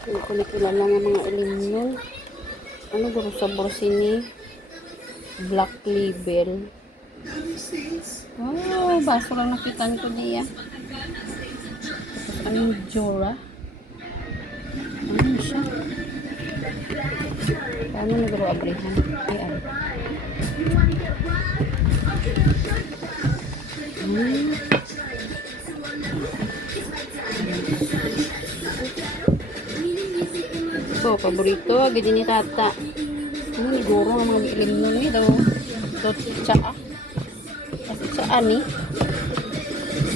Hindi ko nakilala nga mga ilimnon. Ano guro sabor sini? Black label. Oh, baso lang nakitan ko niya. Tapos anong Jura? Ano siya? Paano na guro abrihan? Ay, ay. Ito, paborito. Gadi ni tata. Ano ni guro ang mga ilimnon ni daw. Ito, tsaa. Kasi tsaa ni.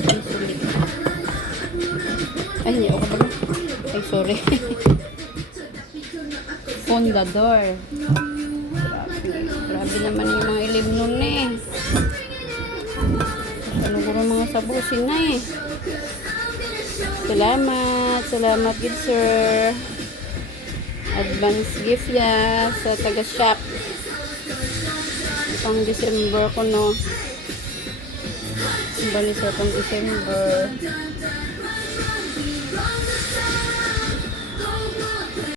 Ay, sorry. Ay, hindi ako ba? Ay, sorry. Fondador. Grabe naman yung mga ilimnon eh. Ano guro mga sabusin na eh. Salamat good sir. Advance gift ya sa taga-shop. Pang December ko no. Bali sa pang December.